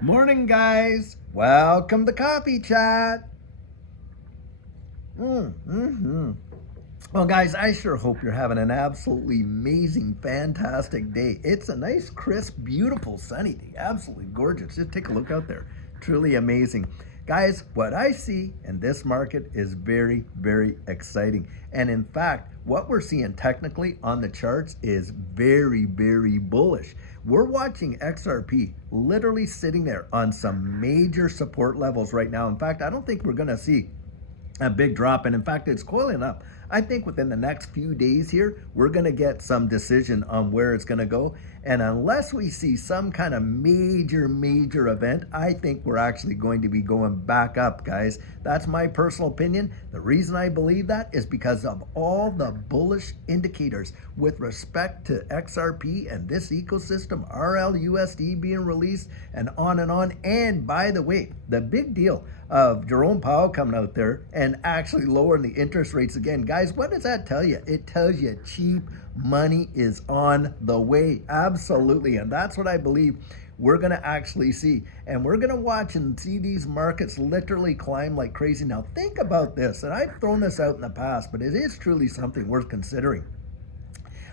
Morning, guys. Welcome to Coffee Chat. Well, guys, I sure hope you're having an absolutely amazing, fantastic day. It's a nice, crisp, beautiful, sunny day. Absolutely gorgeous. Just take a look out there. Truly amazing. Guys, what I see in this market is very, very exciting. And in fact, what we're seeing technically on the charts is very, very bullish. We're watching XRP literally sitting there on some major support levels right now. In fact, I don't think we're going to see a big drop, and in fact it's coiling up. I think within the next few days here we're going to get some decision on where it's going to go, and unless we see some kind of major event, I think we're actually going to be going back up, guys. That's my personal opinion. The reason I believe that is because of all the bullish indicators with respect to XRP and this ecosystem, RLUSD being released, and on and on. And by the way, the big deal of Jerome Powell coming out there and actually lowering the interest rates again. Guys, what does that tell you? It tells you cheap money is on the way. Absolutely. And that's what I believe we're going to actually see. And we're going to watch and see these markets literally climb like crazy. Now, think about this. And I've thrown this out in the past, but it is truly something worth considering.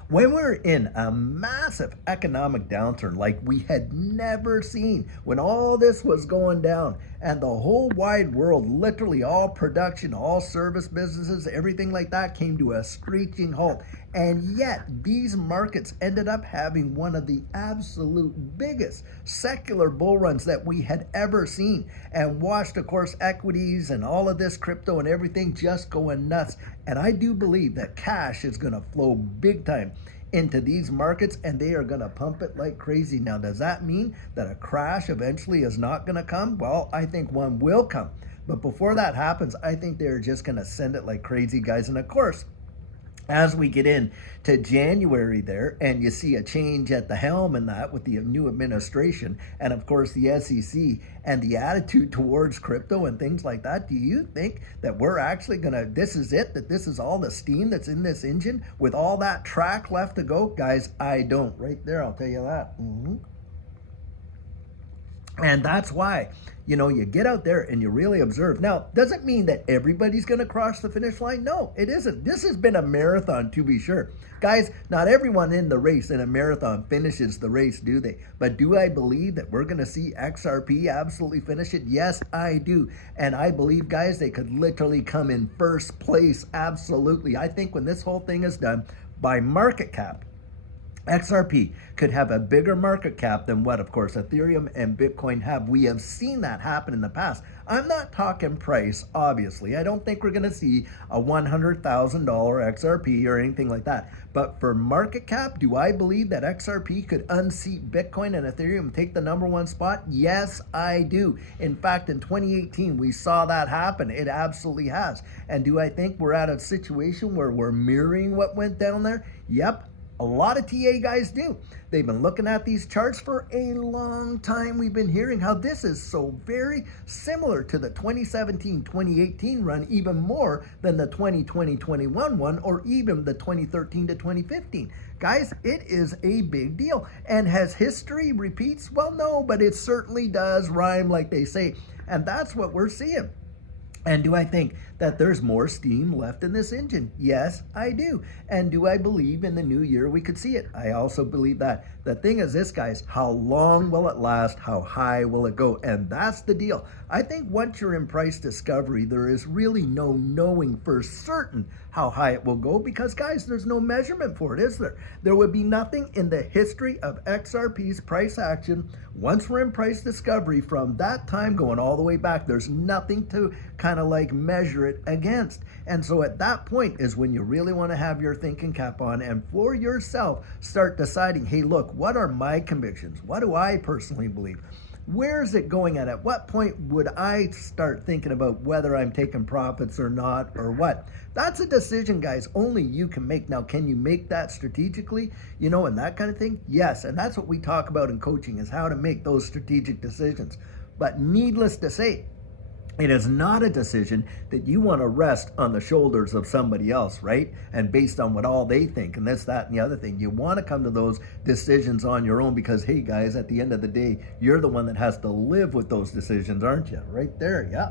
When we're in a massive economic downturn like we had never seen, when all this was going down and the whole wide world, literally all production, all service businesses, everything like that came to a screeching halt. And yet these markets ended up having one of the absolute biggest secular bull runs that we had ever seen, and watched, of course, equities and all of this crypto and everything just going nuts. And I do believe that cash is going to flow big time into these markets, and they are going to pump it like crazy. Now, does that mean that a crash eventually is not going to come? Well, I think one will come. But before that happens, I think they're just going to send it like crazy, guys. And of course, as we get in to January there, and you see a change at the helm and that with the new administration, and of course the SEC and the attitude towards crypto and things like that, do you think that we're actually gonna, this is it, that this is all the steam that's in this engine with all that track left to go? Guys, I don't. Right there, I'll tell you that. And that's why, you get out there and you really observe. Now, doesn't mean that everybody's going to cross the finish line. No, it isn't. This has been a marathon, to be sure. Guys, not everyone in the race in a marathon finishes the race, do they? But do I believe that we're going to see XRP absolutely finish it? Yes, I do. And I believe, guys, they could literally come in first place. Absolutely. I think when this whole thing is done, by market cap, XRP could have a bigger market cap than what, of course, Ethereum and Bitcoin have. We have seen that happen in the past. I'm not talking price, obviously. I don't think we're going to see a $100,000 XRP or anything like that. But for market cap, do I believe that XRP could unseat Bitcoin and Ethereum and take the #1 spot? Yes, I do. In fact, in 2018, we saw that happen. It absolutely has. And do I think we're at a situation where we're mirroring what went down there? Yep. A lot of TA guys do. They've been looking at these charts for a long time. We've been hearing how this is so very similar to the 2017-2018 run, even more than the 2020-21 one, or even the 2013 to 2015. Guys, it is a big deal. And has history repeats? Well, no, but it certainly does rhyme, like they say. And that's what we're seeing. And do I think that there's more steam left in this engine? Yes, I do. And do I believe in the new year we could see it? I also believe that. The thing is this, guys, how long will it last? How high will it go? And that's the deal. I think once you're in price discovery, there is really no knowing for certain how high it will go, because, guys, there's no measurement for it, is there? There would be nothing in the history of XRP's price action once we're in price discovery from that time going all the way back. There's nothing to kind of like measure it against. And so at that point is when you really want to have your thinking cap on and for yourself start deciding, hey, look, what are my convictions? What do I personally believe? Where is it going at what point would I start thinking about whether I'm taking profits or not, or what? That's a decision, guys, only you can make. Now, can you make that strategically, and that kind of thing? Yes, and that's what we talk about in coaching, is how to make those strategic decisions. But needless to say, It is not a decision that you want to rest on the shoulders of somebody else, right? And based on what all they think and this, that, and the other thing. You want to come to those decisions on your own because, hey, guys, at the end of the day, you're the one that has to live with those decisions, aren't you? Right there, yeah.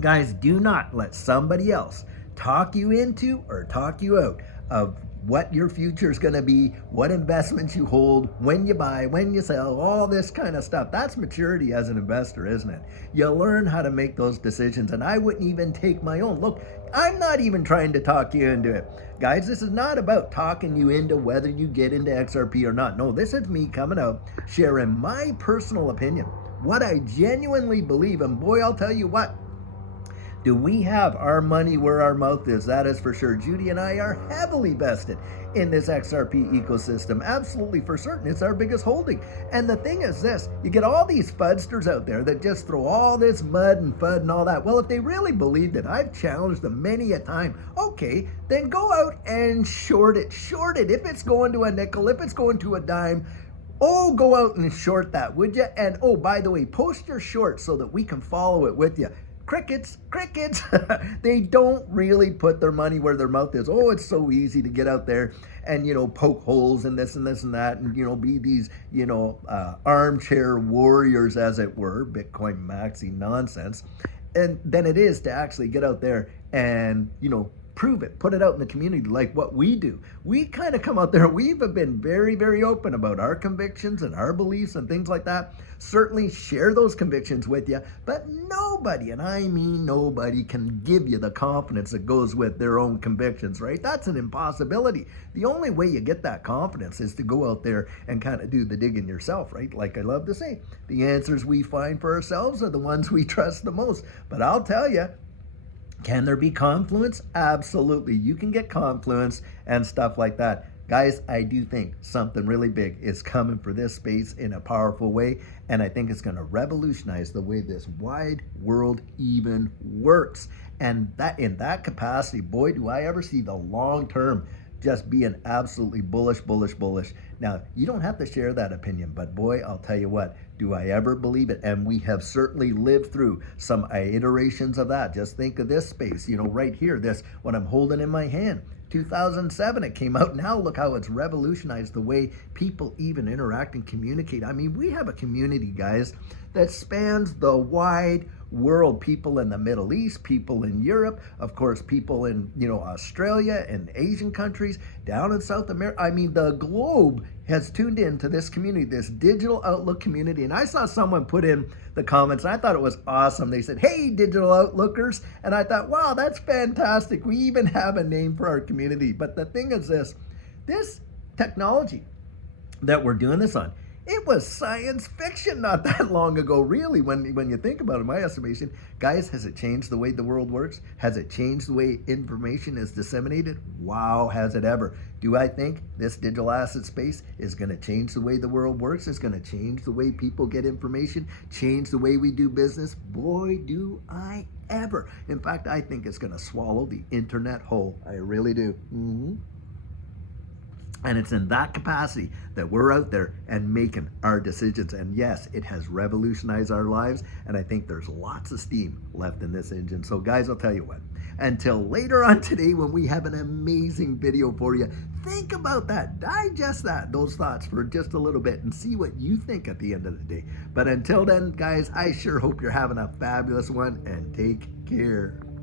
Guys, do not let somebody else talk you into or talk you out of what your future is going to be, what investments you hold, when you buy, when you sell, all this kind of stuff. That's maturity as an investor, isn't it? You learn how to make those decisions, and I wouldn't even take my own. Look, I'm not even trying to talk you into it. Guys, this is not about talking you into whether you get into XRP or not. No, this is me coming out, sharing my personal opinion, what I genuinely believe, and boy, I'll tell you what, do we have our money where our mouth is? That is for sure. Judy and I are heavily vested in this XRP ecosystem. Absolutely for certain. It's our biggest holding. And the thing is this, you get all these fudsters out there that just throw all this mud and FUD and all that. Well, if they really believed it, I've challenged them many a time. Okay, then go out and short it. Short it. If it's going to a nickel, if it's going to a dime, oh, go out and short that, would you? And oh, by the way, post your short so that we can follow it with you. Crickets. They don't really put their money where their mouth is. Oh, it's so easy to get out there and, poke holes in this and this and that and, be these, armchair warriors, as it were, Bitcoin maxi nonsense. And then it is to actually get out there and, prove it, put it out in the community like what we do. We kind of come out there, we've been very, very open about our convictions and our beliefs and things like that. Certainly share those convictions with you, but nobody, and I mean nobody, can give you the confidence that goes with their own convictions, right? That's an impossibility. The only way you get that confidence is to go out there and kind of do the digging yourself, right? Like I love to say, the answers we find for ourselves are the ones we trust the most. But I'll tell you, can there be confluence? Absolutely. You can get confluence and stuff like that. Guys, I do think something really big is coming for this space in a powerful way, and I think it's going to revolutionize the way this wide world even works. And that in that capacity, boy, do I ever see the long term just being absolutely bullish. Now, you don't have to share that opinion, but boy, I'll tell you what, do I ever believe it? And we have certainly lived through some iterations of that. Just think of this space, right here, this, what I'm holding in my hand. 2007 it came out. Now look how it's revolutionized the way people even interact and communicate. I mean, we have a community, guys, that spans the wide world. People in the Middle East, people in Europe, of course, people in Australia and Asian countries, down in South America. I mean, the globe has tuned into this community, this digital outlook community. And I saw someone put in the comments, and I thought it was awesome. They said, "Hey, digital outlookers." And I thought, wow, that's fantastic. We even have a name for our community. But the thing is this technology that we're doing this on, it was science fiction not that long ago, really, when you think about it, in my estimation. Guys, has it changed the way the world works? Has it changed the way information is disseminated? Wow, has it ever. Do I think this digital asset space is going to change the way the world works? It's going to change the way people get information, change the way we do business? Boy, do I ever. In fact, I think it's going to swallow the internet whole. I really do. And it's in that capacity that we're out there and making our decisions. And yes, it has revolutionized our lives. And I think there's lots of steam left in this engine. So guys, I'll tell you what, until later on today when we have an amazing video for you, think about that, digest those thoughts for just a little bit and see what you think at the end of the day. But until then, guys, I sure hope you're having a fabulous one, and take care.